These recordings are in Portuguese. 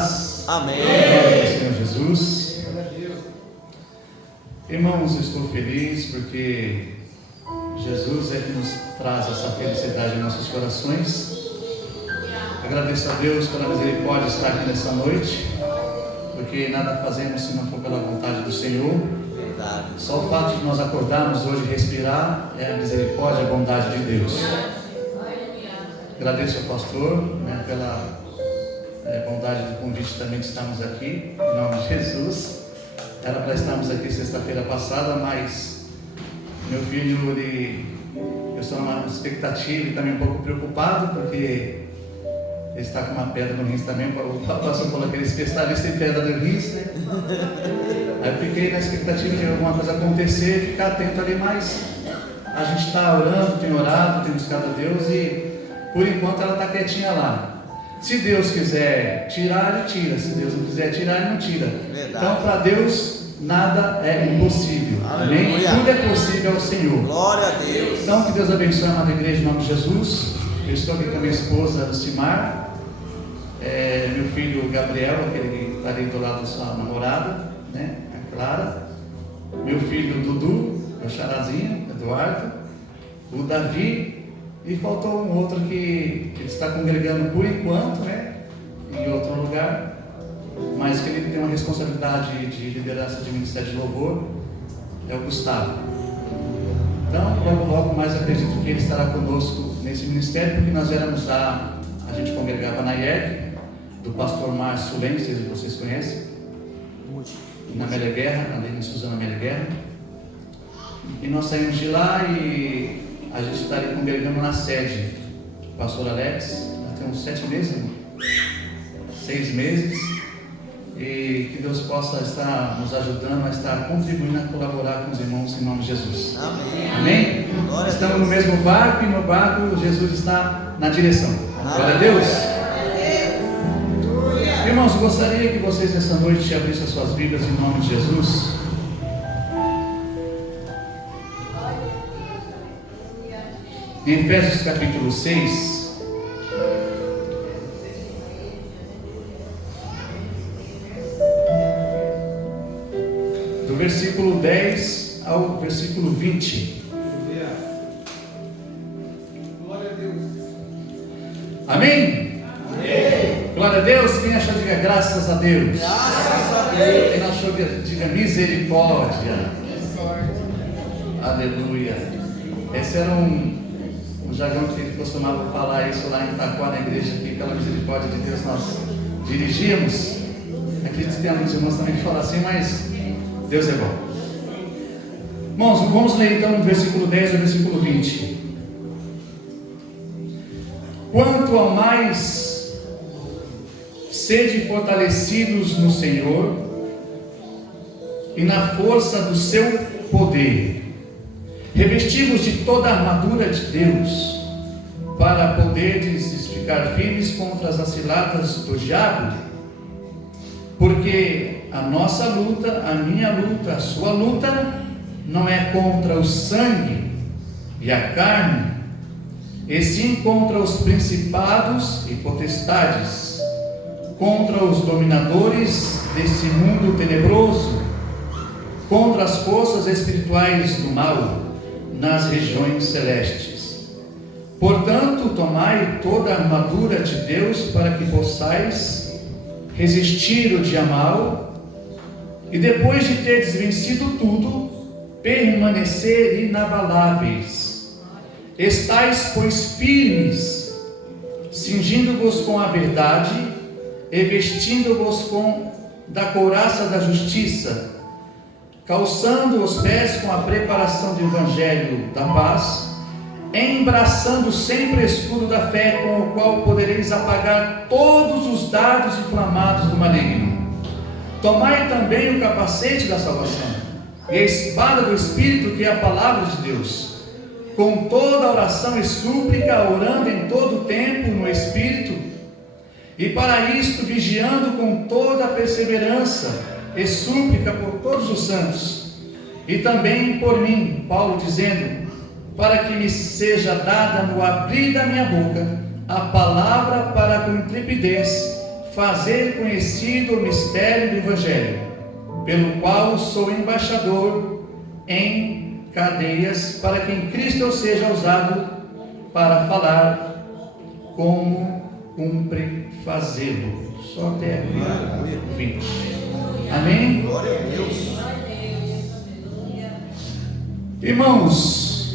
paz. Amém. Em nome do Senhor Jesus. Irmãos, eu estou feliz porque Jesus é que nos traz essa felicidade em nossos corações. Agradeço a Deus pela misericórdia de estar aqui nessa noite, porque nada fazemos se não for pela vontade do Senhor. Verdade. Só o fato de nós acordarmos hoje e respirar é a misericórdia e a bondade de Deus. Agradeço ao pastor, pela bondade do convite também de estarmos aqui, em nome de Jesus. Era para estarmos aqui sexta-feira passada, mas meu filho, eu estou numa expectativa e também um pouco preocupado, porque ele está com uma pedra no rins também. O pastor falou que ele é especialista em pedra no rins, né? Aí eu fiquei na expectativa de alguma coisa acontecer e ficar atento ali, mas a gente está orando, tem orado, tem buscado a Deus e por enquanto ela está quietinha lá. Se Deus quiser tirar, Ele tira. Se Deus não quiser tirar, Ele não tira. Verdade. Então, para Deus, nada é impossível. Amém? Tudo é possível ao Senhor. Glória a Deus. Então, que Deus abençoe a amada igreja em nome de Jesus. Eu estou aqui com a minha esposa, Lucimar. Meu filho, Gabriel, aquele que está ali do lado da sua namorada, a Clara. Meu filho, Dudu, meu charazinho, Eduardo. O Davi. E faltou um outro que ele está congregando por enquanto, em outro lugar, mas que ele tem uma responsabilidade de liderança de ministério de louvor, é o Gustavo. Então, logo mais acredito que ele estará conosco nesse ministério, porque nós éramos a gente congregava na IEC, do pastor Márcio Lenz, se vocês conhecem, na Amélia Guerra, ali em Suzana Amélia Guerra, e nós saímos de lá e a gente está ali congregando na sede do pastor Alex, já tem uns 7 meses, 6 meses, e que Deus possa estar nos ajudando a estar contribuindo a colaborar com os irmãos em nome de Jesus. Amém. Amém? Estamos no mesmo barco e no barco Jesus está na direção. Glória a Deus. Irmãos, eu gostaria que vocês nessa noite abrissem as suas Bíblias em nome de Jesus. Em Efésios capítulo 6, do versículo 10 ao versículo 20. Glória a Deus. Amém? Amém. Glória a Deus. Quem achou, diga graças a Deus. Graças a Deus. Quem achou, diga misericórdia. Aleluia. Esse era um jargão que ele costumava falar isso lá em Itaquá, na igreja, que pela misericórdia de Deus nós dirigimos. Acredito que tem alguns irmãos também que falam assim, mas Deus é bom. Irmãos, vamos ler então o versículo 10 ao versículo 20. Quanto ao mais sede fortalecidos no Senhor e na força do seu poder, revestivos de toda a armadura de Deus, para poderdes ficar firmes contra as ciladas do diabo, porque a nossa luta, a minha luta, a sua luta, não é contra o sangue e a carne, e sim contra os principados e potestades, contra os dominadores desse mundo tenebroso, contra as forças espirituais do mal nas regiões celestes. Portanto, tomai toda a armadura de Deus para que possais resistir o dia mal e depois de teres vencido tudo, permanecer inabaláveis. Estais, pois, firmes, cingindo-vos com a verdade e vestindo-vos da couraça da justiça, calçando os pés com a preparação do evangelho da paz, embraçando sempre o escudo da fé, com o qual podereis apagar todos os dardos inflamados do maligno. Tomai também o capacete da salvação e a espada do Espírito, que é a palavra de Deus, com toda oração e súplica, orando em todo o tempo no Espírito, e para isto vigiando com toda a perseverança e súplica por todos os santos, e também por mim, Paulo dizendo, para que me seja dada no abrir da minha boca a palavra para com intrepidez fazer conhecido o mistério do Evangelho, pelo qual sou embaixador em cadeias, para que em Cristo eu seja usado para falar como cumpre fazê-lo. Só até 20. Amém? Glória a Deus. Irmãos,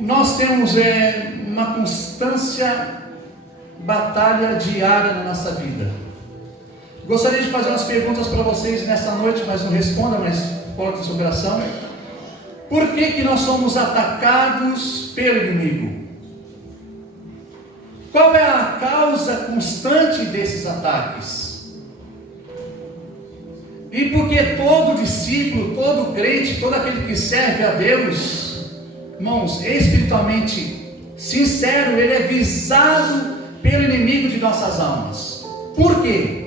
nós temos uma constância batalha diária na nossa vida. Gostaria de fazer umas perguntas para vocês nessa noite, mas não responda, mas coloque no seu coração. Por que nós somos atacados pelo inimigo? Qual é a causa constante desses ataques? E por que todo discípulo, todo crente, todo aquele que serve a Deus, irmãos, espiritualmente sincero, ele é visado pelo inimigo de nossas almas? Por quê?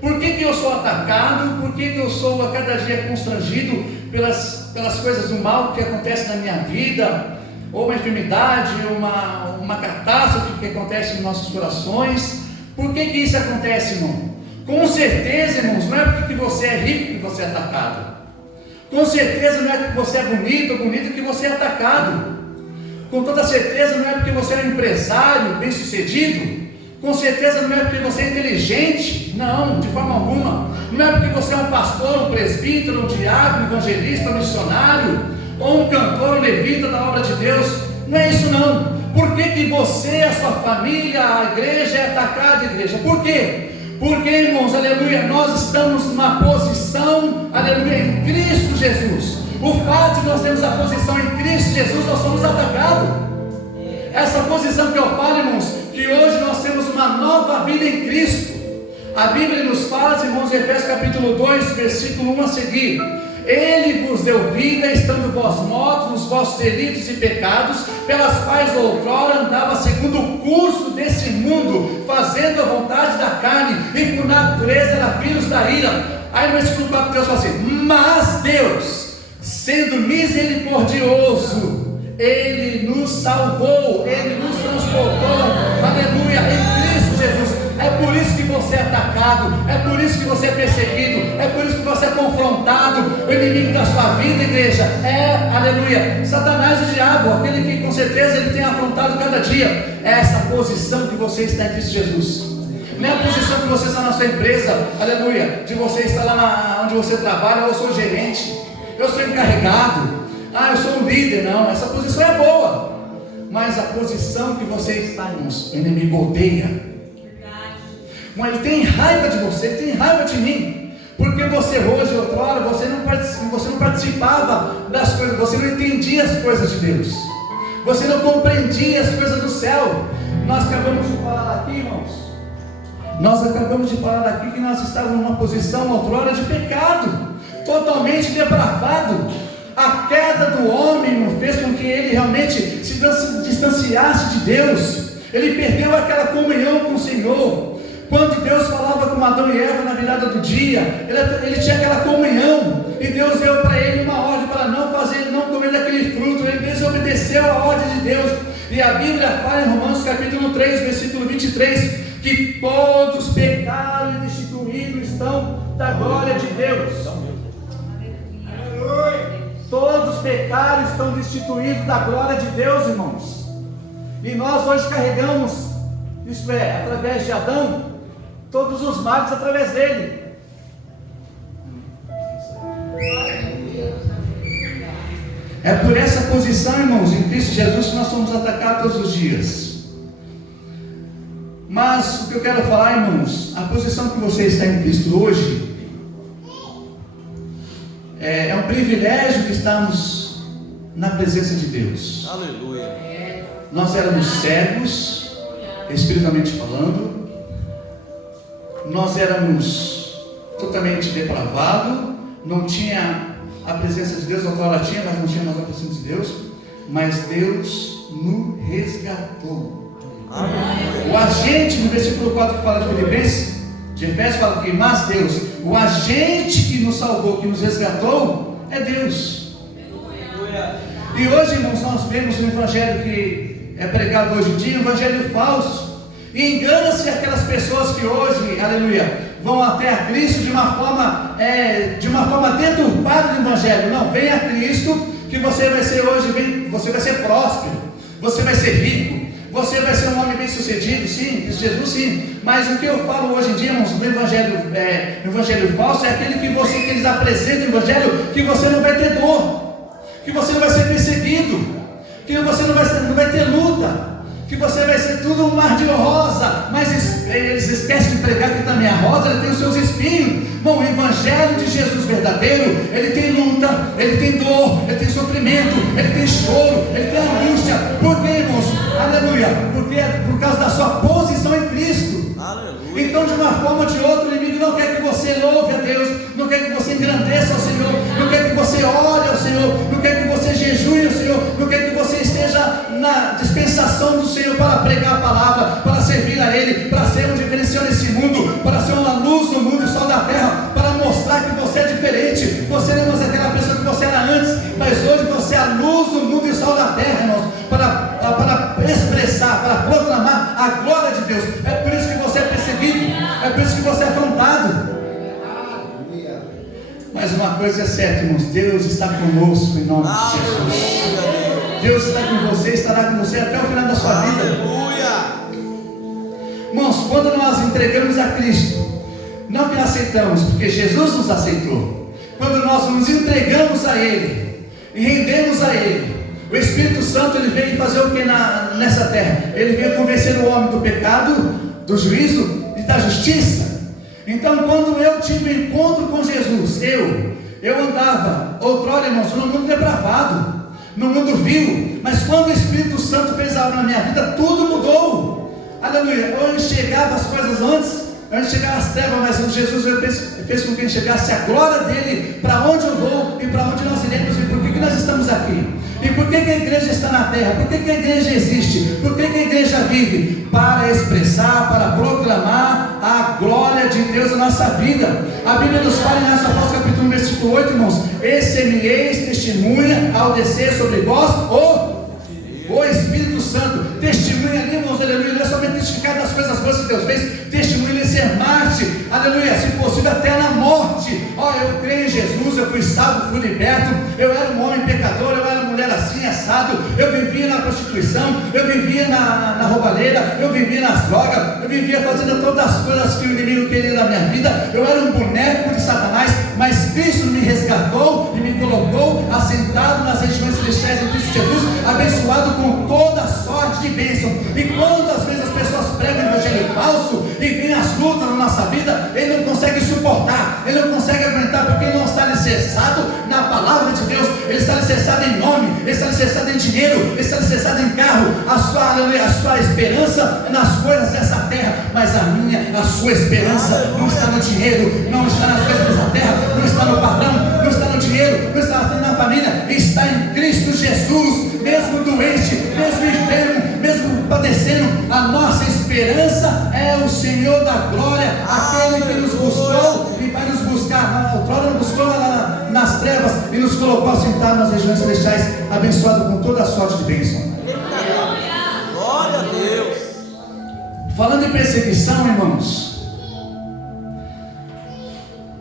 Por que eu sou atacado? Por que eu sou a cada dia constrangido pelas coisas do mal que acontecem na minha vida? Ou uma enfermidade, uma catástrofe que acontece em nossos corações? Por que isso acontece, irmão? Com certeza, irmãos, não é porque você é rico que você é atacado. Com certeza não é porque você é bonito ou bonita que você é atacado. Com toda certeza não é porque você é um empresário bem sucedido. Com certeza não é porque você é inteligente. Não, de forma alguma. Não é porque você é um pastor, um presbítero, um diácono, um evangelista, um missionário, ou um cantor, um levita da obra de Deus. Não é isso não. Por que você, a sua família, a igreja é atacada, igreja? Por quê? Porque, irmãos, aleluia, nós estamos numa posição, aleluia, em Cristo Jesus. O fato de nós termos a posição em Cristo Jesus, nós somos atacados. Essa posição que eu falo, irmãos, que hoje nós temos uma nova vida em Cristo. A Bíblia nos fala, irmãos, em Efésios capítulo 2, versículo 1 a seguir: Ele vos deu vida, estando vós mortos nos vossos delitos e pecados, pelas quais outrora andava segundo o curso desse mundo, fazendo a vontade da carne, e por natureza era filhos da ira. Aí no versículo 4 Deus fala assim: mas Deus, sendo misericordioso, Ele nos salvou, Ele nos transportou, aleluia, em Cristo Jesus. É por isso que você é atacado, é por isso que você é perseguido, é por isso que você é confrontado. O inimigo da sua vida, igreja, é, aleluia, Satanás, o diabo, aquele que com certeza ele tem afrontado cada dia. É essa posição que você está em Cristo Jesus. Não é a posição que você está na sua empresa, aleluia, de você estar lá onde você trabalha: eu sou gerente, eu sou encarregado, eu sou um líder. Não, essa posição é boa, mas a posição que você está, irmãos, o inimigo odeia. Mas ele tem raiva de você, ele tem raiva de mim, porque você hoje, outrora, você não participava das coisas, você não entendia as coisas de Deus, você não compreendia as coisas do céu. Nós acabamos de falar aqui, irmãos, que nós estávamos numa posição outrora de pecado, totalmente depravado. A queda do homem fez com que ele realmente se distanciasse de Deus. Ele perdeu aquela comunhão com o Senhor. Quando Deus falava com Adão e Eva na virada do dia, ele tinha aquela comunhão, e Deus deu para ele uma ordem para não comer daquele fruto. Ele desobedeceu a ordem de Deus, e a Bíblia fala em Romanos capítulo 3, versículo 23, que todos pecaram e destituídos estão da glória de Deus. Todos pecaram e estão destituídos da glória de Deus, irmãos. E nós hoje carregamos, isto é, através de Adão, todos os males através dele. É por essa posição, irmãos, em Cristo Jesus, que nós somos atacados todos os dias. Mas o que eu quero falar, irmãos, a posição que você está em Cristo hoje é um privilégio de estarmos na presença de Deus. Aleluia. Nós éramos cegos, espiritualmente falando, nós éramos totalmente depravados, não tinha a presença de Deus. Outrora tinha, mas não tinha mais a presença de Deus. Mas Deus nos resgatou. Aleluia. O agente, no versículo 4 que fala de Filipenses, de Efésios, fala que, mas Deus, o agente que nos salvou, que nos resgatou, é Deus. Aleluia. E hoje, irmãos, nós vemos no Evangelho que é pregado hoje em dia, um evangelho falso. E engana-se aquelas pessoas que hoje, aleluia, vão até a Cristo de uma forma deturpada do evangelho. Não, vem a Cristo que você vai ser hoje bem, você vai ser próspero, você vai ser rico, você vai ser um homem bem sucedido, sim, Jesus sim. Mas o que eu falo hoje em dia, irmãos, no evangelho falso, é aquele que eles apresentam o evangelho, que você não vai ter dor, que você não vai ser perseguido, que você não vai ter luta, que você vai ser tudo um mar de rosa. Mas eles esquecem de pregar que também a rosa ele tem os seus espinhos. Bom, o evangelho de Jesus verdadeiro, ele tem luta, ele tem dor, ele tem sofrimento, ele tem choro, ele tem angústia. Por quê, irmãos? Aleluia, porque é por causa da sua posição em Cristo. Aleluia. Então, de uma forma ou de outra, o inimigo não quer que você louve a Deus, não quer que você engrandeça ao Senhor, não quer que você ore ao Senhor, não quer que você jejue ao Senhor, não quer que você esteja na dispensação do Senhor para pregar a palavra, para servir a Ele, para ser um diferencial nesse mundo, para ser uma luz no mundo, sol da terra, para mostrar que você é diferente. Você não é mais aquela pessoa que você era antes, mas hoje você é a luz no mundo e sol da terra, irmãos, para expressar, para proclamar a glória de Deus. É por isso que você é perseguido, é por isso que você é afrontado. Mas uma coisa é certa, irmãos, Deus está conosco em nome de Jesus. Deus está com você, estará com você até o final da sua vida. Irmãos, quando nós entregamos a Cristo, não que aceitamos, porque Jesus nos aceitou. Quando nós nos entregamos a Ele e rendemos a Ele, o Espírito Santo ele veio fazer o que nessa terra? Ele veio convencer o homem do pecado, do juízo e da justiça. Então, quando eu tive um encontro com Jesus, eu andava outrora, irmãos, no mundo depravado, no mundo vil, mas quando o Espírito Santo fez a obra na minha vida, tudo mudou. Aleluia. Eu enxergava as coisas antes, eu enxergava as trevas, mas Jesus fez com que enxergasse a glória dele, para onde eu vou e para onde nós iremos, e por que nós estamos aqui. E por que a igreja está na terra? Por que a igreja existe? Por que a igreja vive? Para expressar, para proclamar a glória de Deus na nossa vida. A Bíblia nos fala em Atos Apóstolos capítulo 1, versículo 8, irmãos: Esse-me-eis testemunha ao descer sobre vós o Espírito Santo. Testemunha ali, irmãos, aleluia, não é somente testificar das coisas boas que Deus fez, testemunha de ser mártir, aleluia, se possível até na morte. Eu creio em Jesus, eu fui salvo, fui liberto, eu era um homem pecador, eu era uma mulher assim, assado, eu vivia na prostituição, eu vivia na roubalheira, eu vivia nas drogas, eu vivia fazendo todas as coisas que o inimigo queria na minha vida, eu era um boneco de Satanás, mas Cristo me resgatou e me colocou assentado nas regiões celestiais em Cristo Jesus, abençoado com toda sorte de bênção. E quantas vezes as pessoas pregam o evangelho falso e vêm as lutas na nossa vida, ele não consegue suportar, ele não consegue aguentar, porque ele não está alicerçado na palavra de Deus, ele está alicerçado em nome, ele está alicerçado em dinheiro, ele está alicerçado em carro. A sua esperança é nas coisas dessa terra, mas a sua esperança não está no dinheiro, não está nas coisas dessa terra, não está no patrão, não está no dinheiro, não está na família, está em Cristo Jesus. Mesmo doente, mesmo enfermo, mesmo padecendo, a nossa esperança é o Senhor da glória, aquele que nos buscou e vai nos buscar. Outrora nos buscou lá nas trevas e nos colocou assentado nas regiões celestiais, abençoado com toda a sorte de bênção. Glória a Deus. Falando em perseguição, irmãos,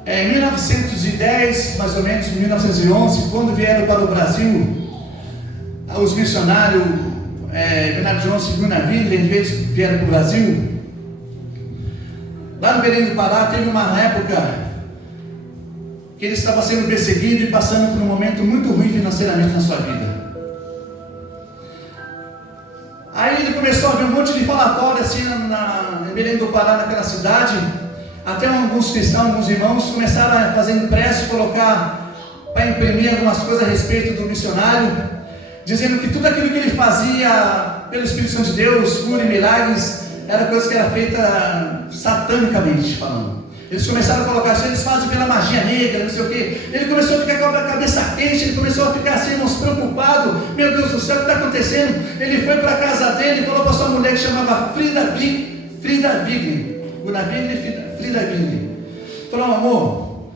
em 1910, mais ou menos, 1911, quando vieram para o Brasil os missionários, Bernardo João seguiu na vida, eles vieram para o Brasil. Lá no Belém do Pará, teve uma época que ele estava sendo perseguido e passando por um momento muito ruim financeiramente na sua vida. Aí ele começou a ver um monte de falatório assim em Belém do Pará, naquela cidade. Até alguns cristãos, alguns irmãos começaram a fazer impresso, colocar para imprimir algumas coisas a respeito do missionário, dizendo que tudo aquilo que ele fazia pelo Espírito Santo de Deus, cura e milagres, era coisa que era feita satanicamente falando. Eles começaram a colocar assim: eles fazem pela magia negra, não sei o que. Ele começou a ficar com a cabeça quente, ele começou a ficar assim, irmãos, preocupado. Meu Deus do céu, o que está acontecendo? Ele foi para a casa dele e falou para sua mulher, que chamava Frida Vigli, falou: amor,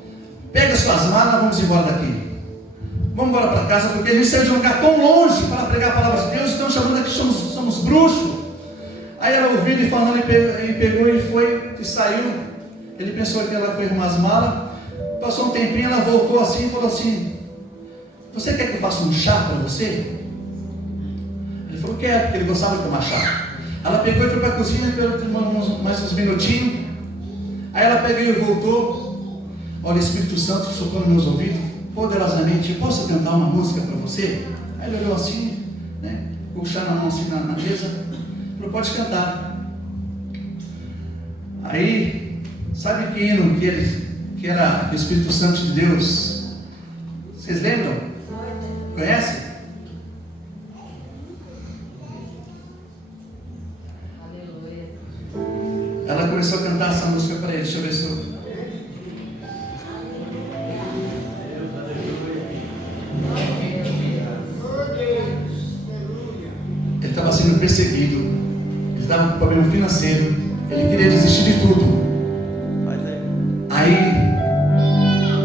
pega suas malas, vamos embora daqui. vamos embora para casa, porque a gente saiu de um lugar tão longe para pregar a palavra de Deus, estão chamando aqui que somos bruxos. Aí ela ouviu ele falando e pegou e foi e saiu. Ele pensou que ela foi arrumar as malas. Passou um tempinho, ela voltou assim e falou assim: você quer que eu faça um chá para você? Ele falou: quero, porque ele gostava de tomar chá. Ela pegou e foi para a cozinha, mais uns minutinhos. Aí ela pegou e voltou. Olha, o Espírito Santo soprou nos meus ouvidos poderosamente: eu posso cantar uma música para você? Aí ele olhou assim, né, com o chá na mão assim na mesa, falou: pode cantar. Aí, sabe que hino que era o Espírito Santo de Deus? Vocês lembram? Conhece? Ela começou a cantar essa música para ele. Deixa eu ver se eu... Ele estava sendo perseguido, ele estava com problema financeiro, ele queria desistir de tudo. Aí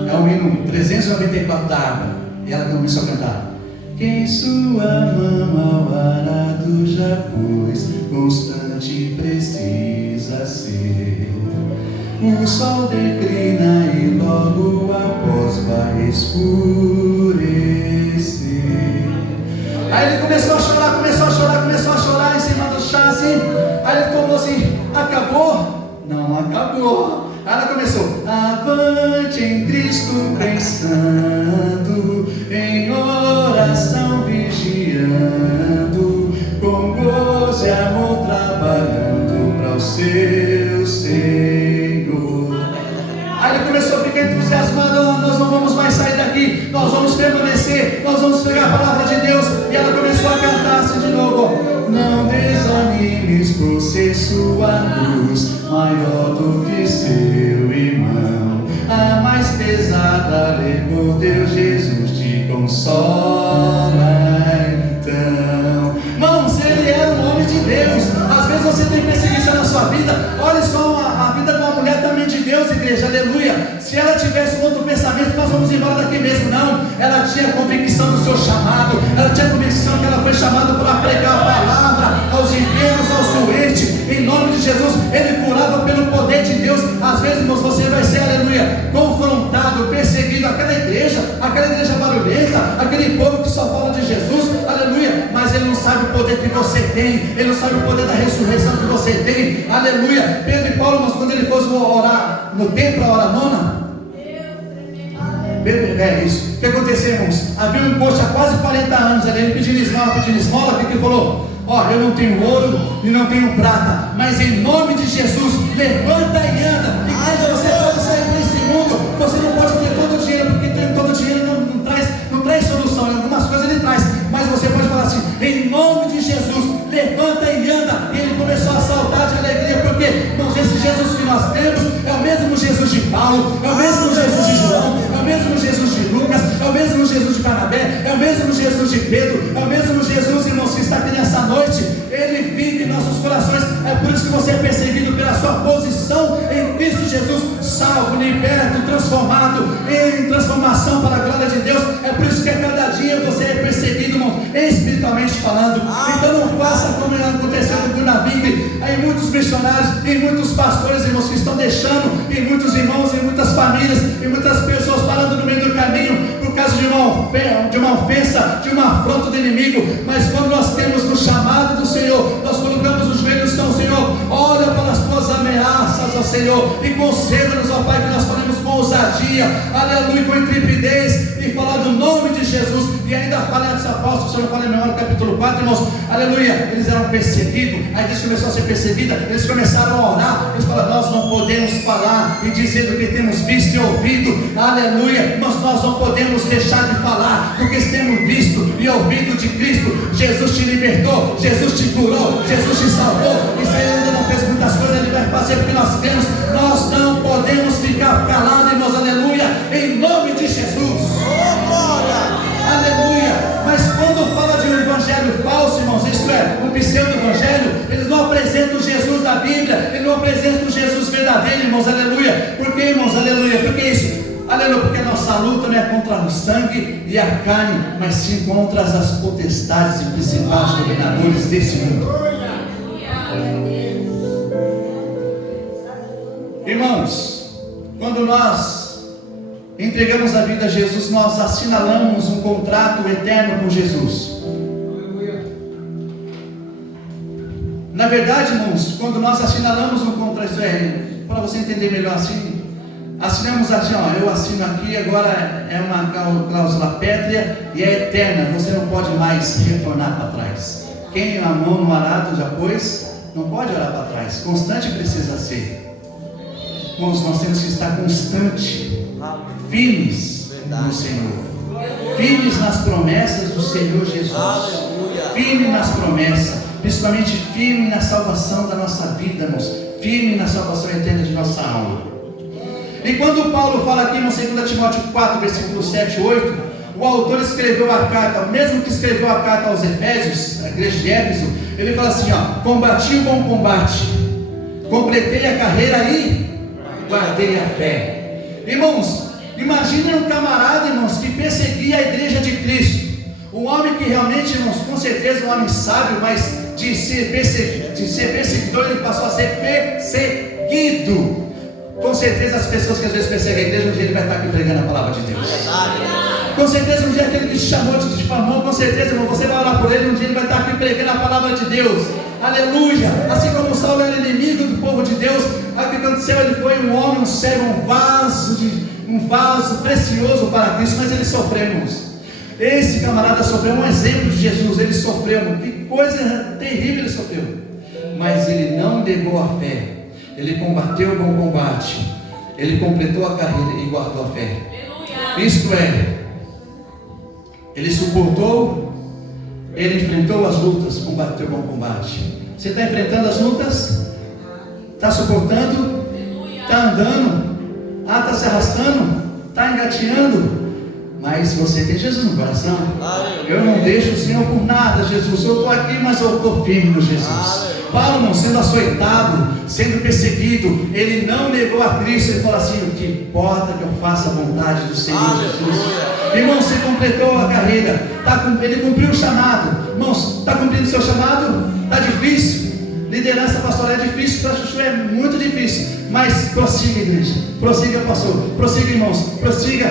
é o hino 394 da água, e ela começou a cantar: quem sua mão ao arado já pôs, constante precisa ser. O sol declina e logo após vai escurecer. Aí ele começou a chorar em cima do chá assim. Aí ele falou assim: acabou? Não acabou. Aí ela começou: avante em Cristo pensando, em oração vigiando, com gozo e amor trabalhando para o seu Senhor. Aí ele começou a ficar entusiasmado: nós não vamos mais sair daqui, nós vamos permanecer, nós vamos pegar a palavra de Deus. E ela começou a cantar assim de novo: não desanimes por ser sua luz maior do que seu irmão, a mais pesada levou Deus Jesus, te consola então. Irmãos, ele era um homem de Deus. Às vezes você tem perseguição na sua vida. Olha só a vida de uma mulher também de Deus, igreja, aleluia. Se ela tivesse um outro pensamento, nós vamos embora daqui mesmo. Não, ela tinha convicção do seu chamado, ela tinha convicção que ela foi chamada para pregar a palavra aos enfermos, aos doentes, em nome de Jesus. Ele curava pelo poder de Deus. Às vezes, irmãos, você vai ser, aleluia, confrontado, perseguido, aquela igreja barulhenta, aquele povo que só fala de Jesus, aleluia, mas ele não sabe o poder que você tem, ele não sabe o poder da ressurreição que você tem, aleluia. Pedro e Paulo, mas quando ele fosse orar no templo, a hora nona, é isso. O que aconteceu, irmãos? Havia um posto há quase 40 anos, ele pedindo esmola, o que ele falou? Ó, eu não tenho ouro e não tenho prata, mas em nome de Jesus, levanta e anda. Igreja, você pode sair desse mundo, você não pode ter todo o dinheiro, porque ter todo o dinheiro não traz solução. Em algumas coisas ele traz, mas você pode falar assim: em nome de Jesus, levanta e anda. E ele começou a saltar de alegria, porque, irmãos, esse Jesus que nós temos é o mesmo Jesus de Paulo, é o mesmo Jesus de João, é o mesmo Jesus de Lucas, é o mesmo Jesus de Barnabé, é o mesmo Jesus de Pedro, é o mesmo Jesus, irmãos, que está aqui nessa noite. Ele vive em nossos corações. É por isso que você é perseguido pela sua posição em Cristo Jesus, salvo, liberto, transformado em transformação para a glória de Deus. É por isso que a cada dia você é perseguido, irmão, espiritualmente falando. Então não faça como aconteceu com o Gunavig. Aí muitos missionários e muitos pastores, irmãos, que estão deixando, e muitos irmãos, e muitas famílias, e muitas pessoas parando no meio do caminho por causa de uma ofensa, de uma afronta do inimigo. Mas quando nós temos no chamado do Senhor, nós colocamos os joelhos no Senhor, olha para as tuas ameaças, ó Senhor, e conceda-nos, ó Pai, que nós falemos com ousadia, aleluia, com intrepidez, e falar do nome de Jesus. E ainda fala dos apóstolos, o Senhor fala em Memória capítulo 4, irmãos, aleluia, eles eram perseguidos, a igreja começou a ser perseguida, eles começaram a orar, eles falaram: nós não podemos falar e dizer do que temos visto e ouvido, aleluia, mas nós não podemos deixar de falar do que temos visto e ouvido de Cristo. Jesus te libertou, Jesus te curou, Jesus te salvou, e se ele ainda não fez muitas coisas, ele vai fazer porque nós temos. Nós não podemos ficar calados, irmãos, aleluia, em nome de Jesus. Aleluia. Mas quando fala de um evangelho falso, irmãos, isto é, um pseudo-evangelho, eles não apresentam o Jesus da Bíblia, eles não apresentam o Jesus verdadeiro, irmãos, aleluia. Por que, irmãos, aleluia? Porque isso, aleluia, porque a nossa luta não é contra o sangue e a carne, mas sim contra as potestades e principais dominadores desse mundo. Irmãos, quando nós entregamos a vida a Jesus, nós assinalamos um contrato eterno com Jesus. Na verdade, irmãos, quando nós assinalamos um contrato, para você entender melhor assim, assinamos assim, ó, eu assino aqui, agora é uma cláusula pétrea e é eterna, você não pode mais retornar para trás. Quem a mão no arado já pôs, não pode olhar para trás, constante precisa ser. Irmãos, nós temos que estar constante, firmes no Senhor, firmes nas promessas do Senhor Jesus, firmes nas promessas, principalmente firme na salvação da nossa vida, irmãos, firme na salvação eterna de nossa alma. E quando Paulo fala aqui no 2 Timóteo 4, versículo 7 e 8, o autor escreveu a carta, mesmo que escreveu a carta aos Efésios, a igreja de Éfeso, ele fala assim, ó, combati o bom combate, completei a carreira e guardei a fé. Irmãos, imaginem um camarada, irmãos, que perseguia a igreja de Cristo, um homem que realmente, irmãos, com certeza um homem sábio, mas de ser perseguidor, ele passou a ser perseguido. Com certeza as pessoas que às vezes perseguem a igreja, um dia ele vai estar aqui pregando a palavra de Deus. Com certeza um dia aquele que te chamou, te difamou, com certeza, irmão, você vai orar por ele, um dia ele vai estar aqui pregando a palavra de Deus. Aleluia! Assim como Saulo era inimigo do povo de Deus, o que aconteceu? Ele foi um homem, um servo, um vaso precioso para Cristo, mas ele sofreu, irmãos. Esse camarada sofreu, um exemplo de Jesus, ele sofreu, que coisa terrível ele sofreu, mas ele não negou a fé, ele combateu o bom combate, ele completou a carreira e guardou a fé. Isto é, ele suportou, ele enfrentou as lutas, combateu o bom combate. Você está enfrentando as lutas? Está suportando? Está andando? Está se arrastando? Está engateando? Mas você tem Jesus no coração. Eu não deixo o Senhor por nada, Jesus. Eu estou aqui, mas eu estou firme no Jesus. Paulo, não sendo açoitado, sendo perseguido, ele não negou a Cristo. Ele falou assim: o que importa que eu faça a vontade do Senhor Jesus. Irmão, você completou a carreira, ele cumpriu o chamado. Irmãos, está cumprindo o seu chamado? Está difícil. Liderança pastoral é difícil, para chuchu é muito difícil, mas prossiga, igreja, prossiga, pastor, prossiga, irmãos, prossiga,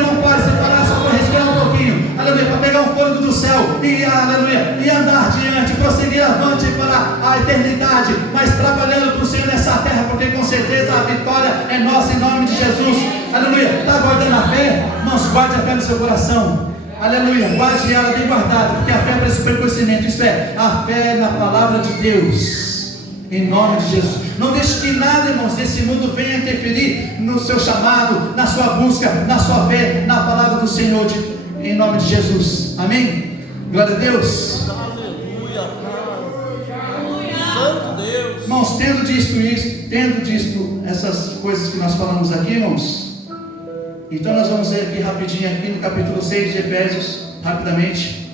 não pare, se parar só para respirar um pouquinho, aleluia, para pegar um fôlego do céu, e aleluia, e andar diante, prosseguir avante para a eternidade, mas trabalhando para o Senhor nessa terra, porque com certeza a vitória é nossa em nome de Jesus, aleluia. Está guardando a fé? Irmãos, guarde a fé no seu coração. Aleluia, guarde ela bem guardada, porque a fé pressupõe conhecimento, isso é, a fé na palavra de Deus, em nome de Jesus. Não deixe que nada, irmãos, desse mundo venha interferir no seu chamado, na sua busca, na sua fé, na palavra do Senhor, em nome de Jesus, amém? Glória a Deus. Aleluia, Santo Deus. Irmãos, tendo disto essas coisas que nós falamos aqui, irmãos, então nós vamos ver aqui rapidinho, aqui no capítulo 6 de Efésios, rapidamente.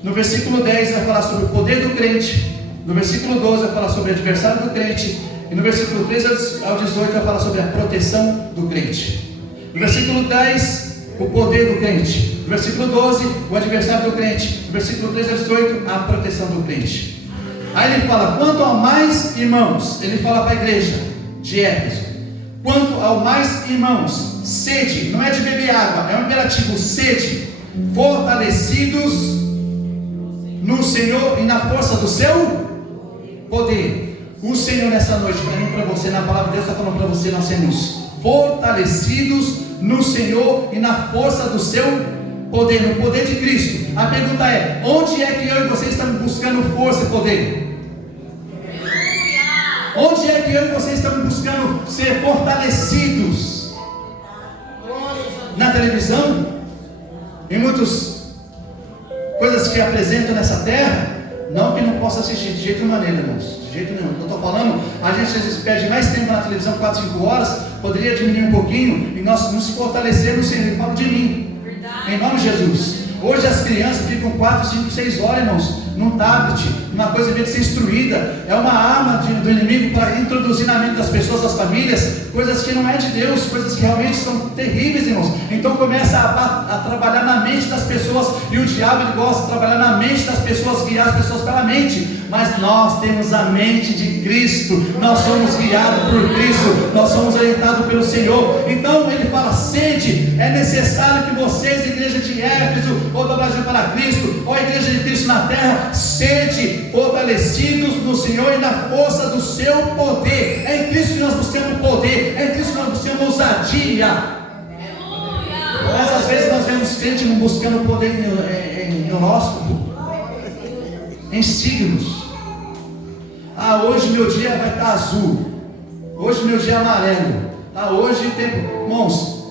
No versículo 10 vai falar sobre o poder do crente, no versículo 12 vai falar sobre o adversário do crente, e no versículo 13 ao 18 vai falar sobre a proteção do crente. No versículo 10, o poder do crente. No versículo 12, o adversário do crente. No versículo 13 ao 18, a proteção do crente. Aí ele fala, quanto ao mais, irmãos, ele fala para a igreja de Éfeso, quanto ao mais, irmãos, sede, não é de beber água, é um imperativo, sede, fortalecidos no Senhor e na força do seu poder. O Senhor nessa noite, para mim, para você, na palavra de Deus está falando para você, nós sermos fortalecidos no Senhor e na força do seu poder, no poder de Cristo. A pergunta é, onde é que eu e você estamos buscando força e poder? Onde é que eu e você estamos buscando ser fortalecidos? Na televisão? Em muitas coisas que apresentam nessa terra? Não que não possa assistir, de jeito maneira, irmãos, de jeito nenhum. Eu estou falando, a gente às vezes perde mais tempo na televisão, 4, 5 horas, poderia diminuir um pouquinho, e nós nos fortalecermos, Senhor. Eu falo de mim, em nome de Jesus. Hoje as crianças ficam 4, 5, 6 horas, irmãos, num tablet, uma coisa em vez de ser instruída, é uma arma do inimigo para introduzir na mente das pessoas, das famílias, coisas que não é de Deus, coisas que realmente são terríveis, irmãos. Então começa a trabalhar na mente das pessoas, e o diabo ele gosta de trabalhar na mente das pessoas, guiar as pessoas pela mente. Mas nós temos a mente de Cristo, nós somos guiados por Cristo, nós somos orientados pelo Senhor. Então ele fala: sede, é necessário que vocês, igreja de Éfeso, ou do Brasil para Cristo, ou a igreja de Cristo na terra, sede fortalecidos no Senhor e na força do seu poder. É em Cristo que nós buscamos poder, é em Cristo que nós buscamos ousadia. Mas às vezes nós vemos crente não buscando poder em horóscopo, em signos. Hoje meu dia vai estar azul, hoje meu dia é amarelo, hoje tem... Irmãos,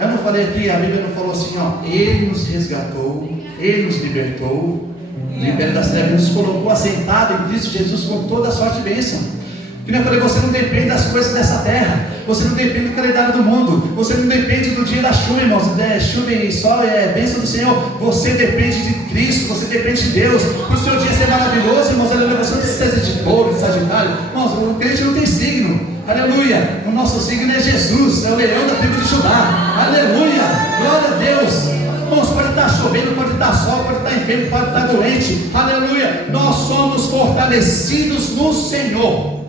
eu não falei aqui, a Bíblia não falou assim, Ele nos resgatou, Ele nos libertou, libertou das trevas, nos colocou assentado em Cristo Jesus com toda a sorte e bênção. Que nem eu falei, você não depende das coisas dessa terra, você não depende do calendário do mundo, você não depende do dia da chuva, irmãos, chuva e sol é bênção do Senhor. Você depende de Cristo, você depende de Deus. O seu dia ser maravilhoso, irmãos, aleluia. Você não precisa de touro, de sagitário. Irmãos, o crente não tem signo, aleluia. O nosso signo é Jesus, é o leão da tribo de Judá, aleluia, glória a Deus. Irmãos, pode estar chovendo, pode estar sol, pode estar enfermo, pode estar doente, aleluia. Nós somos fortalecidos no Senhor.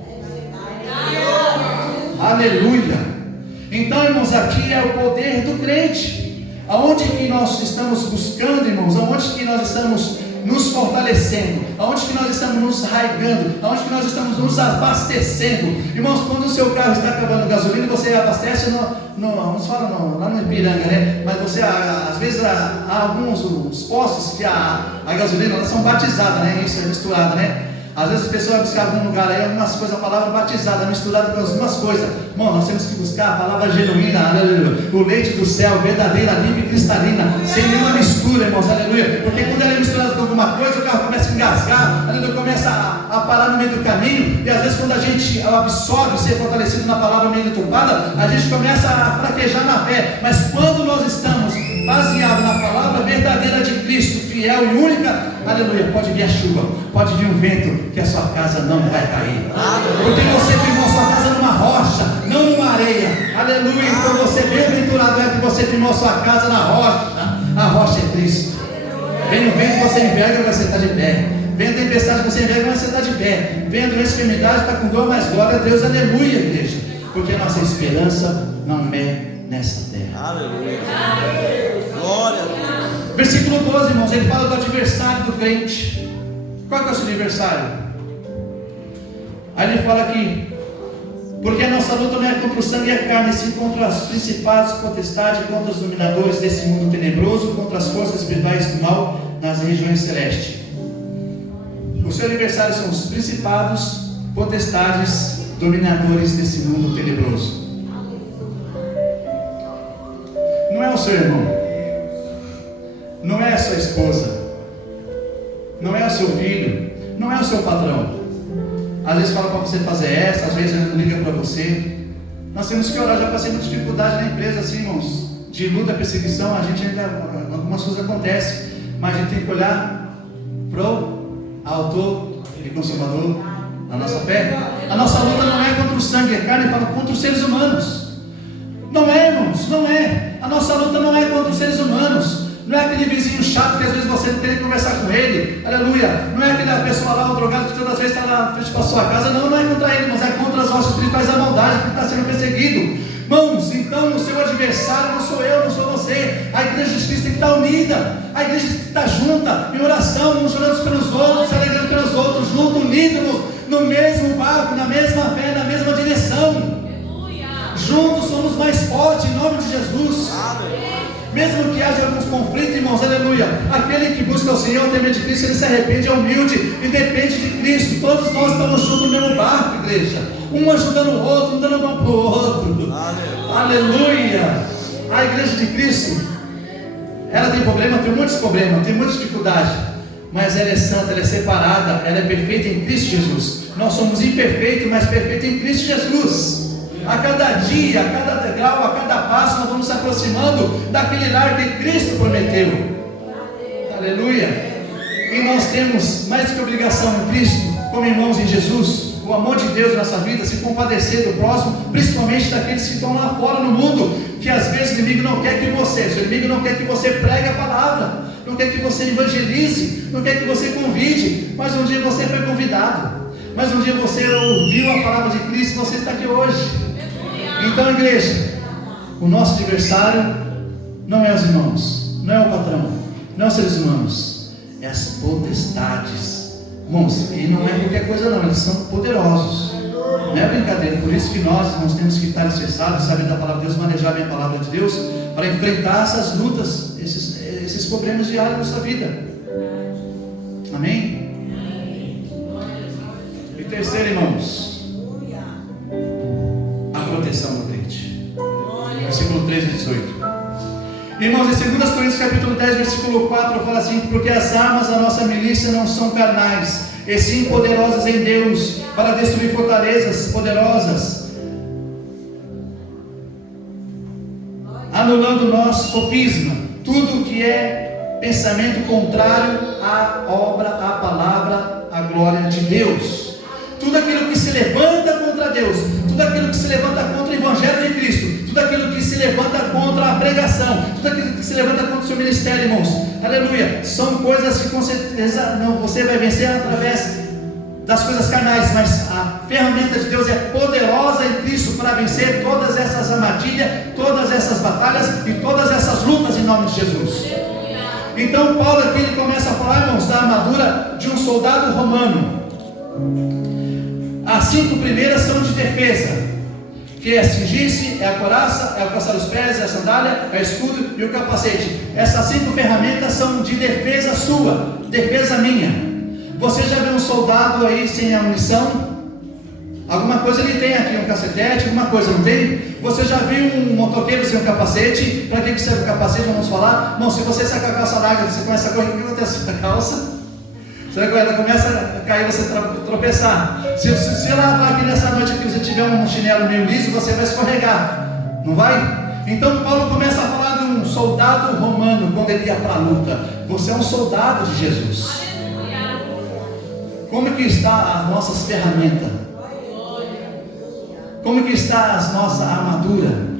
Aleluia. Então, irmãos, aqui é o poder do crente. Aonde que nós estamos buscando, irmãos? Aonde que nós estamos nos fortalecendo? Aonde que nós estamos nos arraigando? Aonde que nós estamos nos abastecendo? Irmãos, quando o seu carro está acabando gasolina, você abastece vamos falar lá no Ipiranga, né? Mas você, às vezes, há alguns os postos que a gasolina, elas são batizadas, né? Isso é misturado, né? Às vezes as pessoas vão buscar algum lugar aí, algumas coisas, a palavra batizada, misturada com algumas coisas. Irmão, nós temos que buscar a palavra genuína, aleluia. O leite do céu, verdadeira, limpa e cristalina, sem nenhuma mistura, irmãos, aleluia. Porque quando ela é misturada com alguma coisa, o carro começa a engasgar, aleluia, começa a parar no meio do caminho. E às vezes quando a gente absorve, ser fortalecido na palavra meio entupada, a gente começa a fraquejar na fé. Mas quando nós estamos baseados na palavra verdadeira de Cristo, fiel e única, aleluia, pode vir a chuva, pode vir um vento, que a sua casa não vai cair, porque você firmou a sua casa numa rocha, não numa areia, aleluia. Então você, bem-aventurado é que você firmou a sua casa na rocha, a rocha é Cristo. Vem o vento, você enverga, você está de pé. Vem a tempestade, você enverga, mas você está de pé. Vem a doença, enfermidade, está com dor, mas glória a Deus, aleluia, igreja, porque a nossa esperança não é nessa terra. Aleluia. Glória a Deus. Versículo 12, irmãos, ele fala do adversário do crente. Qual que é o seu adversário? Aí ele fala aqui: porque a nossa luta não é contra o sangue e a carne, sim contra as principados, potestades, contra os dominadores desse mundo tenebroso, contra as forças espirituais do mal nas regiões celestes. O seu adversário são os principados, potestades, dominadores desse mundo tenebroso. Não é o seu irmão, não é a sua esposa, não é o seu filho, não é o seu patrão. Às vezes fala para você fazer essa, às vezes ele liga para você. Nós temos que orar. Já passei muita dificuldade na empresa, assim, irmãos, de luta, perseguição. A gente ainda, algumas coisas acontecem, mas a gente tem que olhar pro autor e consumador da nossa fé. A nossa luta não é contra o sangue e a carne, fala contra os seres humanos. Não é, irmãos, não é. A nossa luta não é contra os seres humanos. Não é aquele vizinho chato que às vezes você não tem que conversar com ele, aleluia. Não é aquela pessoa lá, o drogado, que todas as vezes está na frente da sua casa. Não é contra ele, mas é contra as nossas espirituais da maldade, que está sendo perseguido. Irmãos, então o seu adversário não sou eu, não sou você. A igreja de Cristo tem que estar unida. A igreja tem que estar junta, em oração, uns chorando pelos outros, se alegrando pelos outros, juntos, unidos, no mesmo barco, na mesma fé, na mesma direção. Juntos somos mais fortes, em nome de Jesus. Mesmo que haja alguns conflitos, irmãos, aleluia. Aquele que busca o Senhor, tem medo de Cristo, ele se arrepende, é humilde e depende de Cristo. Todos nós estamos juntos no mesmo barco, igreja. Um ajudando o outro, um dando a mão para o outro. Aleluia. A igreja de Cristo, ela tem problema, tem muitos problemas, tem muita dificuldade, mas ela é santa, ela é separada, ela é perfeita em Cristo Jesus. Nós somos imperfeitos, mas perfeitos em Cristo Jesus. A cada dia, a cada degrau, a cada passo, nós vamos se aproximando daquele lar que Cristo prometeu. Aleluia. E nós temos mais do que obrigação em Cristo, como irmãos em Jesus, o amor de Deus na nossa vida, se compadecer do próximo, principalmente daqueles que estão lá fora no mundo, que às vezes o inimigo não quer que você, seu inimigo não quer que você pregue a palavra, não quer que você evangelize, não quer que você convide, mas um dia você foi convidado, mas um dia você ouviu a palavra de Cristo e você está aqui hoje. Então, igreja, o nosso adversário não é os irmãos, não é o patrão, não é os seres humanos, é as potestades. Irmãos, e não é qualquer coisa não, eles são poderosos, não é brincadeira. Por isso que nós, irmãos, temos que estar alicerçados, saber da palavra de Deus, manejar bem a palavra de Deus, para enfrentar essas lutas, esses problemas diários da nossa vida. Amém? E terceiro, irmãos, a proteção do crente. Versículo 13 e 18. Irmãos, em 2 Coríntios capítulo 10, versículo 4, fala assim: porque as armas da nossa milícia não são carnais, e sim poderosas em Deus, para destruir fortalezas poderosas, anulando o nosso sofisma, tudo que é pensamento contrário à obra, à palavra, à glória de Deus. Tudo aquilo que se levanta contra Deus, tudo aquilo que se levanta contra o Evangelho de Cristo, tudo aquilo que se levanta contra a pregação, tudo aquilo que se levanta contra o seu ministério, irmãos, aleluia, são coisas que com certeza não, você vai vencer através das coisas carnais, mas a ferramenta de Deus é poderosa em Cristo para vencer todas essas armadilhas, todas essas batalhas e todas essas lutas em nome de Jesus. Então Paulo aqui ele começa a falar, irmãos, da armadura de um soldado romano. As 5 primeiras são de defesa, que é cingir-se, é a couraça, é o calçar os pés, é a sandália, é o escudo e o capacete. Essas 5 ferramentas são de defesa sua, defesa minha. Você já viu um soldado aí sem a munição? Alguma coisa ele tem aqui, um cacetete, alguma coisa, não tem? Você já viu um motoqueiro sem um capacete? Para que serve o capacete? Vamos falar. Bom, se você sacar a calça larga, você começa a correr, o que acontece com a calça? Ela começa a cair, você tropeçar. Se ela vai aqui nessa noite que você tiver um chinelo meio liso, você vai escorregar, não vai? Então Paulo começa a falar de um soldado romano quando ele ia para a luta. Você é um soldado de Jesus. Como que está as nossas ferramentas? Como que está a nossa armadura?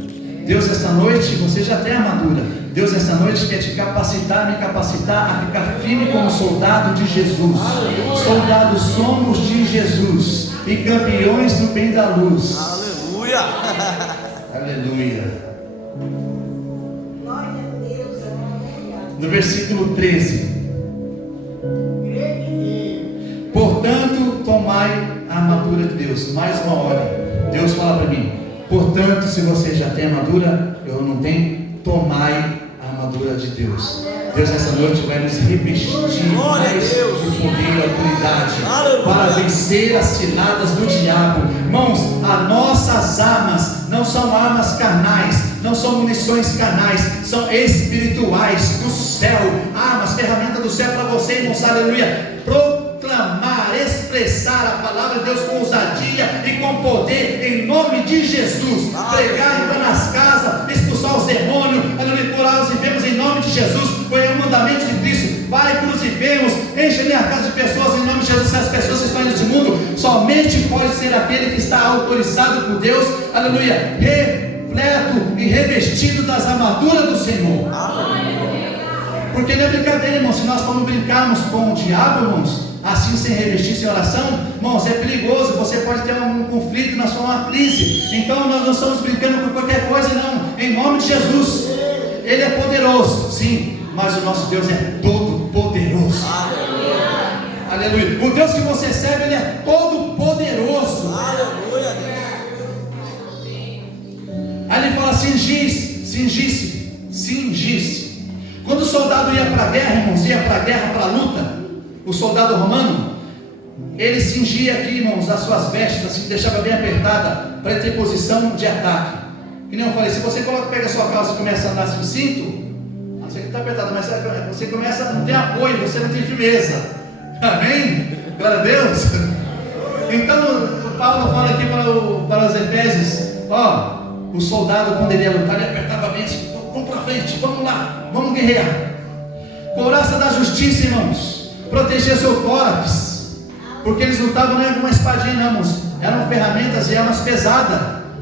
Deus esta noite, você já tem armadura. Deus esta noite quer te capacitar, me capacitar a ficar firme como soldado de Jesus. Soldados somos de Jesus e campeões do bem da luz. Aleluia! Aleluia. No versículo 13: portanto, tomai a armadura de Deus. Mais uma hora Deus fala para mim: portanto, se você já tem armadura, eu não tenho, tomai a armadura de Deus. Deus nessa noite vai nos revestir mais de poder e autoridade para vencer as ciladas do diabo. Irmãos, as nossas armas não são armas carnais, não são munições carnais, são espirituais do céu. Armas, ferramenta do céu para você, irmãos, aleluia. Proclamar, expressar a palavra de Deus com ousadia e com poder em nome de Jesus. Pregar, entrar nas casas, expulsar os demônios, aleluia, curar os enfermos em nome de Jesus. Foi o mandamento de Cristo: vai, cruz e vemos, enche a casa de pessoas em nome de Jesus. Se as pessoas que estão nesse mundo, somente pode ser aquele que está autorizado por Deus, aleluia, repleto e revestido das armaduras do Senhor. Porque não é brincadeira, irmãos. Se nós formos brincarmos com o diabo, irmãos, assim sem revestir, sem oração, irmãos, é perigoso. Você pode ter um conflito na sua, uma crise. Então nós não estamos brincando com qualquer coisa, não. Em nome de Jesus. Ele é poderoso, sim, mas o nosso Deus é todo poderoso. Aleluia. O Deus que você serve, Ele é todo poderoso. Aleluia. Aí ele fala: cingir-se. Quando o soldado ia para a guerra, irmãos, ia para a guerra, para a luta, o soldado romano, ele cingia aqui, irmãos, as suas vestes, assim, deixava bem apertada, para ele ter posição de ataque. Que nem eu falei, se você pega a sua calça e começa a andar sem cinto, você que está apertado, mas você começa a não ter apoio, você não tem firmeza. Amém? Glória a Deus. Então o Paulo fala aqui para os Efésios: o soldado, quando ele ia lutar, ele apertava bem assim: vamos para frente, vamos lá, vamos guerrear. Couraça da justiça, irmãos. proteger seu tórax, porque eles lutavam não é com uma espadinha, não, irmãos. Eram ferramentas e armas pesadas,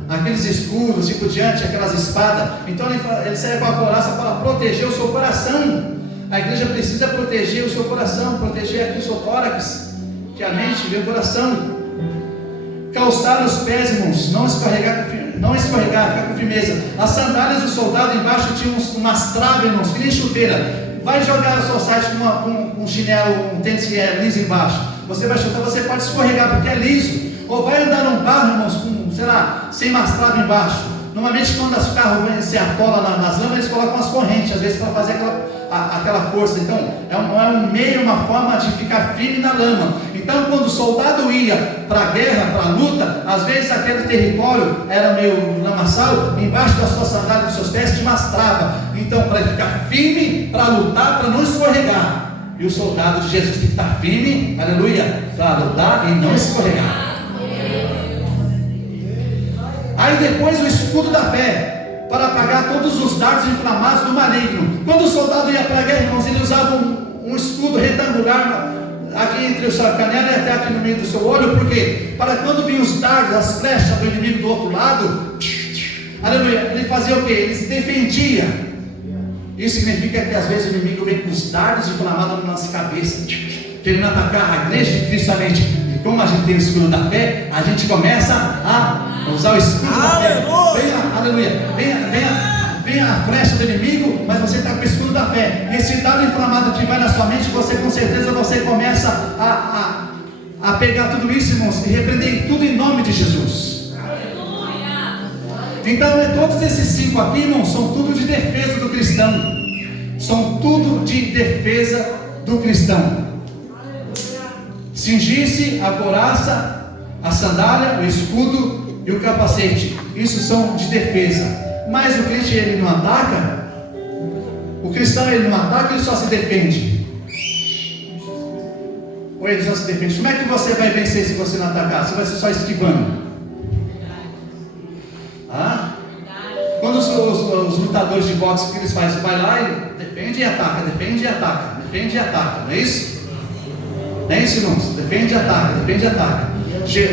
aqueles escudos e por diante, aquelas espadas. Então ele serve com a couraça para proteger o seu coração. A igreja precisa proteger o seu coração, proteger aqui o seu tórax, que a mente vê o coração. Calçar os pés, irmãos, não escorregar, ficar com firmeza. As sandálias do soldado embaixo tinham umas traves, irmãos, que nem chuteira. Vai jogar a sua site com um chinelo, um tênis que é liso embaixo. Você vai chutar, você pode escorregar porque é liso. Ou vai andar num barro, irmãos, com, sei lá, sem umas traves embaixo. Normalmente quando os carros se atolam nas lamas, eles colocam umas correntes, às vezes para fazer aquela força. Então é um meio, uma forma de ficar firme na lama. Então quando o soldado ia para a guerra, para a luta, às vezes aquele território era meio lamaçal, embaixo das suas sandálias, dos seus pés tinha umas travas. Então para ficar firme, para lutar, para não escorregar. E o soldado de Jesus tem que estar firme, aleluia, para lutar e não escorregar. Aí depois o escudo da fé, para apagar todos os dardos inflamados do maligno. Quando o soldado ia para a guerra, irmãos, ele usava um escudo retangular aqui entre o seu canela e até aqui no meio do seu olho, porque para quando vinham os dardos, as flechas do inimigo do outro lado, aleluia, ele fazia o que? Ele se defendia. Isso significa que às vezes o inimigo vem com os dardos inflamados na nossa cabeça, querendo atacar a igreja de Cristo somente. E como a gente tem o escudo da fé, a gente começa a usar o escudo da fé. Aleluia, venha a flecha do inimigo, mas você está com o escudo da fé. Esse dardo inflamado que vai na sua mente, você com certeza você começa a pegar tudo isso, irmãos, e repreender tudo em nome de Jesus. Então todos esses 5 aqui, irmãos, são tudo de defesa do cristão. São tudo de defesa do cristão. Cingir-se, a couraça, a sandália, o escudo e o capacete. Isso são de defesa. Mas o crente, ele não ataca. O cristão, ele não ataca, ele só se defende. Ou ele só se defende. Como é que você vai vencer se você não atacar? Você vai ser só esquivando. Quando os lutadores de boxe, o que eles fazem? Vai lá e defende e ataca, defende e ataca, defende e ataca, não é isso? Não é isso, irmãos? Defende e ataca, defende e ataca.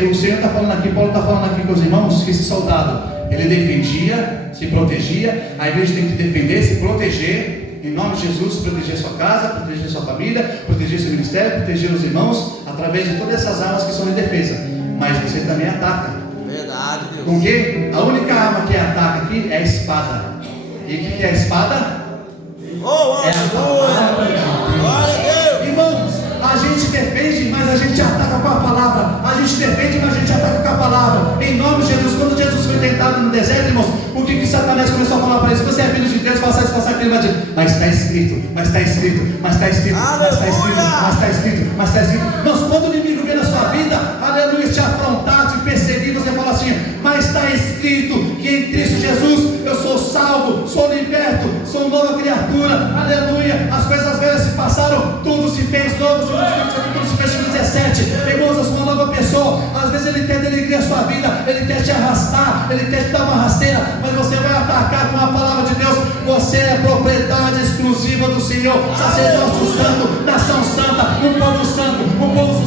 O Senhor está falando aqui, Paulo está falando aqui com os irmãos, que esse soldado, ele defendia, se protegia. A igreja tem que defender, se proteger, em nome de Jesus, proteger sua casa, proteger sua família, proteger seu ministério, proteger os irmãos, através de todas essas armas que são de defesa. Mas você também ataca. Verdade, Deus. Com que? A única arma que ataca aqui é a espada. E o que é a espada? É a palavra de Deus. Irmãos, a gente defende, mas a gente ataca com a palavra. A gente defende, mas a gente ataca com a palavra. Em nome de Jesus, quando Jesus foi tentado no deserto, irmãos, o que Satanás começou a falar para ele? Se você é filho de Deus, faça isso, faça aquilo. Mas está escrito, mas está escrito, mas está escrito, mas está escrito, mas está escrito, mas está escrito. Irmãos, quando o inimigo vem na sua vida, aleluia, te afrontar, te perseguir, você fala assim: mas está escrito que em Cristo Jesus eu sou salvo, sou liberto, sou nova criatura, aleluia. As coisas velhas se passaram, tudo se fez novo. Tudo se fez no 17. Irmãos, eu sou uma nova pessoa. Às vezes ele tenta denegrir a sua vida, ele quer te arrastar, ele quer te dar uma rasteira, mas você vai atacar com a palavra de Deus. Você é propriedade exclusiva do Senhor, sacerdócio santo, nação santa, um povo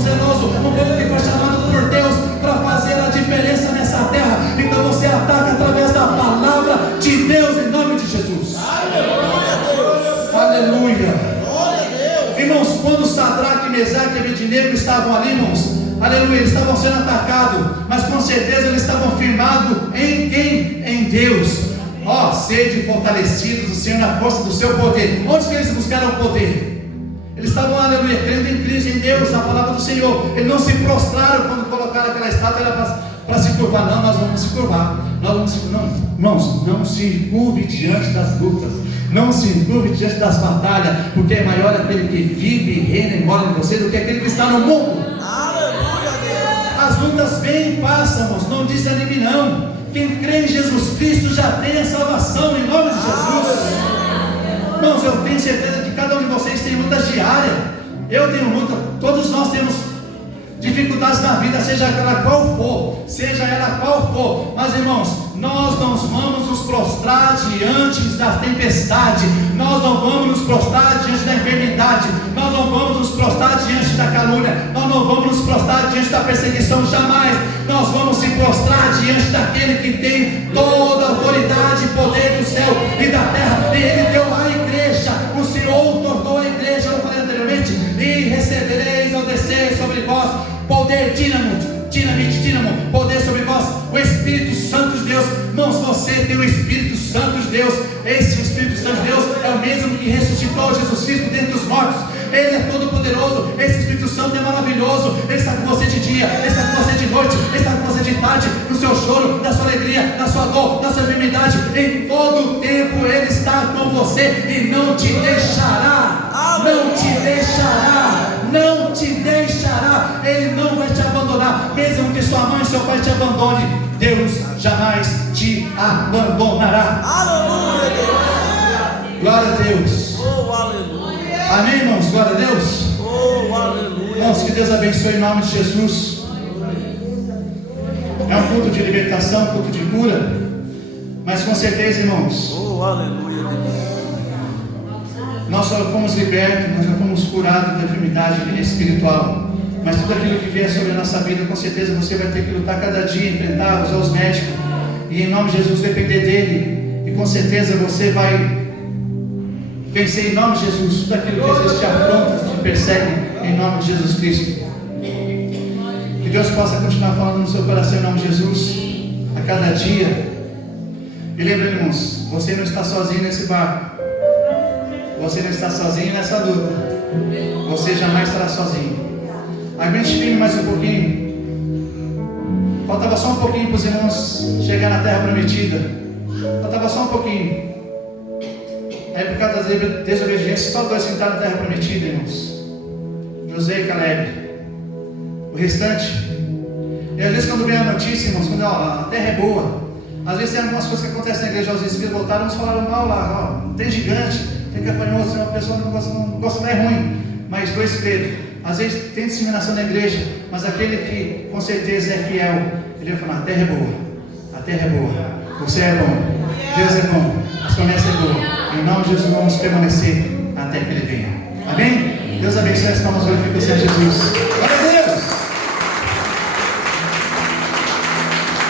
zeloso, um povo que foi chamado por Deus para fazer a diferença nessa terra. Então você ataca através da palavra de Deus, em nome de Jesus. Aleluia. Irmãos, quando Sadraque, Mesaque e Abednego estavam ali, irmãos, aleluia, eles estavam sendo atacados, mas com certeza eles estavam firmados em quem? Em Deus. Sede fortalecidos do Senhor na força do seu poder. Onde que eles buscaram o poder? Eles estavam, aleluia, crendo em Cristo, em Deus, na palavra do Senhor. Eles não se prostraram quando colocaram aquela estátua, era para se curvar. Não, nós vamos se curvar. Não, irmãos, não se curve diante das lutas. Não se curve diante das batalhas, porque é maior aquele que vive e reina e mora em você do que aquele que está no mundo. Aleluia, Deus. As lutas vêm e passam, irmãos, não desanime não. Quem crê em Jesus Cristo já tem a salvação, em nome de Jesus. Irmãos, eu tenho certeza que cada um de vocês tem lutas diárias. Eu tenho luta, todos nós temos dificuldades na vida, seja ela qual for, mas irmãos, Nós não vamos nos prostrar diante da tempestade, nós não vamos nos prostrar diante da enfermidade, nós não vamos nos prostrar diante da calúnia, nós não vamos nos prostrar diante da perseguição, jamais. Nós vamos se prostrar diante daquele que tem toda a autoridade e poder do céu e da terra, e Ele deu a igreja, o Senhor tornou a igreja, eu falei anteriormente, e recebereis ao descer sobre vós poder, dínamo, poder sobre vós, o Espírito Santo de Deus. Irmãos, você tem o Espírito Santo de Deus. Esse Espírito Santo de Deus é o mesmo que ressuscitou Jesus Cristo dentre os mortos. Ele é todo poderoso. Esse Espírito Santo é maravilhoso. Ele está com você de dia, Ele está com você de noite, Ele está com você de tarde, no seu choro, na sua alegria, na sua dor, na sua enfermidade. Em todo o tempo Ele está com você e não te deixará. Não te deixará. Não te deixará. Ele não vai te abandonar. Mesmo que sua mãe e seu pai te abandone, Deus jamais te abandonará. Aleluia, Deus. Glória a Deus. Oh, aleluia. Amém, irmãos? Glória a Deus. Oh, aleluia. Irmãos, que Deus abençoe em nome de Jesus. É um culto de libertação, culto de cura. Mas com certeza, irmãos, Oh, aleluia, Deus. nós só fomos libertos, nós já fomos curados da enfermidade espiritual. Mas tudo aquilo que vier sobre a nossa vida, com certeza você vai ter que lutar cada dia, enfrentar, usar os médicos. E em nome de Jesus depender dele. E com certeza você vai vencer em nome de Jesus. Tudo aquilo que às vezes te afronta, te persegue, em nome de Jesus Cristo. Que Deus possa continuar falando no seu coração em nome de Jesus, a cada dia. E lembre, irmãos, você não está sozinho nesse barco. Você não está sozinho nessa luta. Você jamais estará sozinho. Aguente firme mais um pouquinho. Faltava só um pouquinho para os irmãos chegar na terra prometida. Faltava só um pouquinho. Aí por causa das desobediências, só dois sentaram na terra prometida, irmãos. José e Caleb. O restante. E às vezes quando vem a notícia, irmãos, quando a terra é boa, às vezes tem algumas coisas que acontecem na igreja, os espíritos voltaram, uns falaram mal lá, ó, tem gigante, tem gafanhoto, uma pessoa não gosta, não é ruim, mas dois creram. Às vezes tem disseminação na igreja, mas aquele que com certeza é fiel, ele vai falar: a terra é boa, a terra é boa, você é bom, Deus é bom, as promessas é boa. Em nome de Jesus vamos permanecer até que Ele venha. Amém? Deus abençoe as palmas, glorifica o Senhor Jesus.